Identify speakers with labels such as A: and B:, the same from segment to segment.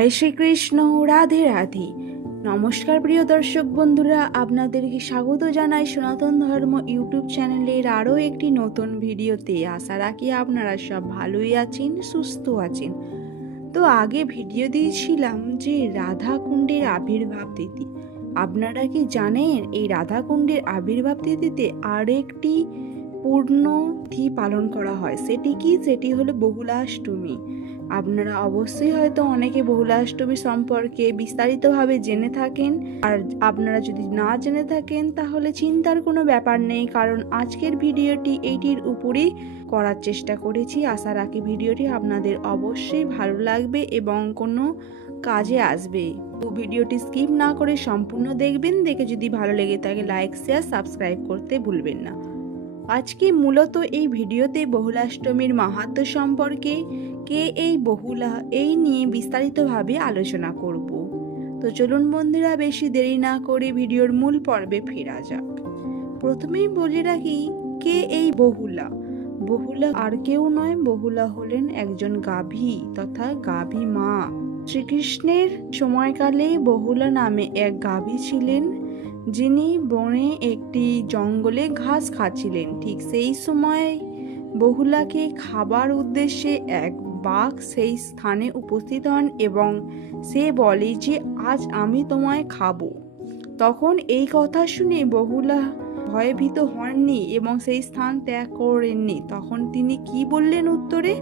A: জয় শ্রীকৃষ্ণ, রাধে রাধে। নমস্কার প্রিয় দর্শক বন্ধুরা, আপনাদেরকে স্বাগত জানাই সনাতন ধর্ম ইউটিউব চ্যানেলের আরও একটি নতুন ভিডিওতে। আশা রাখি আপনারা সব ভালোই আছেন, সুস্থ আছেন। তো আগে ভিডিও দিয়েছিলাম যে রাধাকুণ্ডের আবির্ভাব তিথি। আপনারা কি জানেন, এই রাধাকুণ্ডের আবির্ভাব তিথিতে আরেকটি পূর্ণ তিথি পালন করা হয়। সেটি কি? সেটি হলো বহুলাষ্টমী। আপনারা অবশ্যই হয়তো অনেকে বহুলাষ্টমী সম্পর্কে বিস্তারিতভাবে জেনে থাকেন। আর আপনারা যদি না জেনে থাকেন, তাহলে চিন্তার কোনো ব্যাপার নেই, কারণ আজকের ভিডিওটি এইটির উপরেই করার চেষ্টা করেছি। আশা রাখি ভিডিওটি আপনাদের অবশ্যই ভালো লাগবে এবং কোনো কাজে আসবে। তো ভিডিওটি স্কিপ না করে সম্পূর্ণ দেখবেন। দেখে যদি ভালো লেগে থাকে, লাইক, শেয়ার, সাবস্ক্রাইব করতে ভুলবেন না। আজকে মূলত এই ভিডিওতে বহুলাষ্টমীর মাহাত্ম সম্পর্কে কে এই বহুলা এই নিয়ে বিস্তারিতভাবে আলোচনা করব। তো চলুন বন্ধুরা, বেশি দেরি না করে ভিডিওর মূল পর্বে ফেরা যাক। প্রথমেই বলে রাখি, কে এই বহুলা? বহুলা আর কেউ নয়, বহুলা হলেন একজন গাভী তথা গাভী মা। শ্রীকৃষ্ণের সময়কালে বহুলা নামে এক গাভী ছিলেন। যিনি বনে একটি জঙ্গলে ঘাস খাচ্ছিলেন, ঠিক সেই সময় বহুলাকে খাবার উদ্দেশ্যে এক বাঘ সেই স্থানে উপস্থিত হন এবং সে বলে যে, আজ আমি তোমায় খাব। তখন এই কথা শুনে বহুলা ভয়ভীত হননি এবং সেই স্থান ত্যাগ করেননি। তখন তিনি কি বললেন উত্তরে?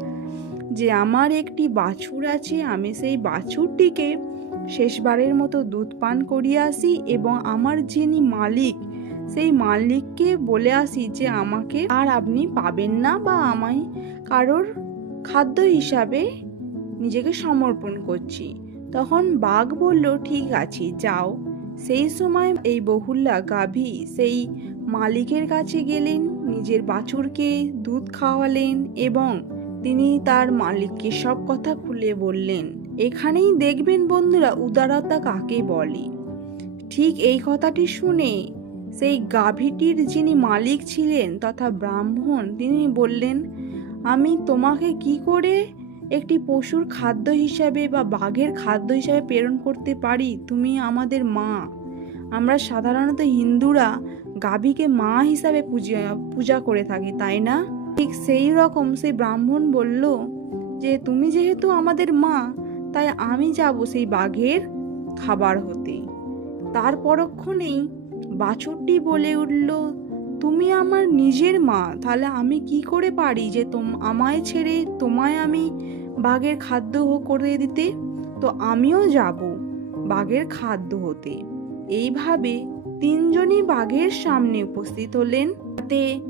A: যে, আমার একটি বাছুর আছে, আমি সেই বাছুরটিকে শেষবারের মতো দুধ পান করিয়ে আসি এবং আমার যিনি মালিক, সেই মালিককে বলে আসি যে আমাকে আর আপনি পাবেন না বা আমায় কারোর খাদ্য হিসাবে নিজেকে সমর্পণ করছি। তখন বাঘ বলল, ঠিক আছে, যাও। সেই সময় এই বহুল্লা গাভী সেই মালিকের কাছে গেলেন, নিজের বাছুরকে দুধ খাওয়ালেন এবং তিনি তার মালিককে সব কথা খুলে বললেন। এখানেই দেখবেন বন্ধুরা উদারতা কাকে বলে। ঠিক এই কথাটি শুনে সেই গাভীটির যিনি মালিক ছিলেন তথা ব্রাহ্মণ, তিনি বললেন, আমি তোমাকে কি করে একটি পশুর খাদ্য হিসাবে বা বাঘের খাদ্য হিসাবে প্রেরণ করতে পারি? তুমি আমাদের মা। আমরা সাধারণত হিন্দুরা গাভীকে মা হিসাবে পূজা পূজা করে থাকি, তাই না? ঠিক সেই রকম সেই ব্রাহ্মণ বলল, যে তুমি যেহেতু আমাদের মা তাই আমি যাব সেই বাঘের খাবার হতে। তার পরক্ষণেই বাছুরটি বলে উঠল, তুমি আমার নিজের মা, তাহলে আমি কি করে পারি যে তোম, আমায় ছেড়ে তোমায় আমি বাঘের খাদ্য করে দিতে? তো আমিও যাব বাঘের খাদ্য হতে। এইভাবে তিনজনই বাঘের সামনে উপস্থিত হলেন। তাতে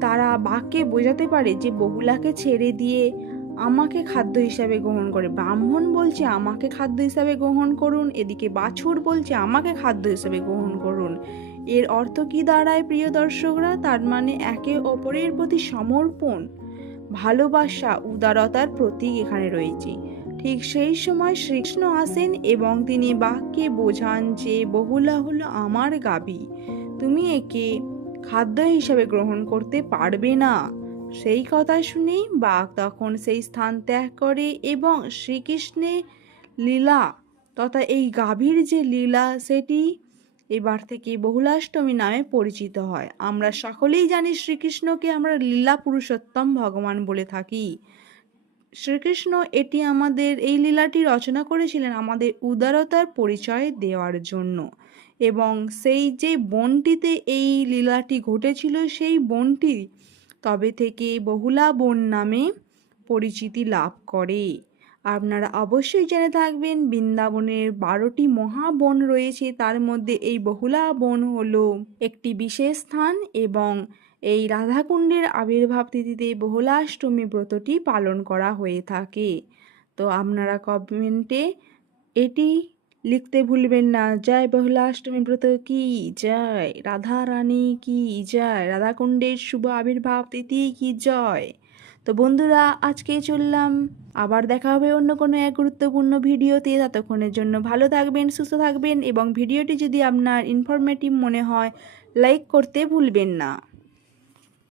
A: তারা বাঘকে বোঝাতে পারে যে বহুলাকে ছেড়ে দিয়ে আমাকে খাদ্য হিসাবে গ্রহণ করে। ব্রাহ্মণ বলছে, আমাকে খাদ্য হিসাবে গ্রহণ করুন। এদিকে বাছুর বলছে, আমাকে খাদ্য হিসাবে গ্রহণ করুন। এর অর্থ কি দাঁড়ায় প্রিয় দর্শকরা? তার মানে একে অপরের প্রতি সমর্পণ, ভালোবাসা, উদারতার প্রতীক এখানে রয়েছে। ঠিক সেই সময় শ্রীকৃষ্ণ আসেন এবং তিনি বাঘকে বোঝান যে, বহুলা হলো আমার গাবি। তুমি একে খাদ্য হিসাবে গ্রহণ করতে পারবে না। সেই কথা শুনেই বাঘ তখন সেই স্থান ত্যাগ করে এবং শ্রীকৃষ্ণের লীলা তথা এই গাভীর যে লীলা সেটি এবার থেকে বহুলাষ্টমী নামে পরিচিত হয়। আমরা সকলেই জানি শ্রীকৃষ্ণকে আমরা লীলা পুরুষোত্তম ভগবান বলে থাকি। শ্রীকৃষ্ণ এটি আমাদের এই লীলাটি রচনা করেছিলেন আমাদের উদারতার পরিচয় দেওয়ার জন্য এবং সেই যে বনটিতে এই লীলাটি ঘটেছিল সেই বনটি তবে থেকে বহুলা বন নামে পরিচিতি লাভ করে। আপনারা অবশ্যই জেনে থাকবেন, বৃন্দাবনের বারোটি মহাবন রয়েছে। তার মধ্যে এই বহুলা বন হল একটি বিশেষ স্থান এবং এই রাধাকুণ্ডের আবির্ভাব তিথিতে বহুলাষ্টমী ব্রতটি পালন করা হয়ে থাকে। তো আপনারা কমেন্টে এটি লিখতে ভুলবেন না। জয় বহুলাষ্টমী ব্রত কি জয়? রাধা রানী কি জয়? রাধাকুণ্ডের শুভ আবির্ভাব তিথি কি জয়? তো বন্ধুরা, আজকে চললাম। আবার দেখা হবে অন্য কোনো এক গুরুত্বপূর্ণ ভিডিওতে। ততক্ষণের জন্য ভালো থাকবেন, সুস্থ থাকবেন এবং ভিডিওটি যদি আপনার ইনফরমেটিভ মনে হয় লাইক করতে ভুলবেন না।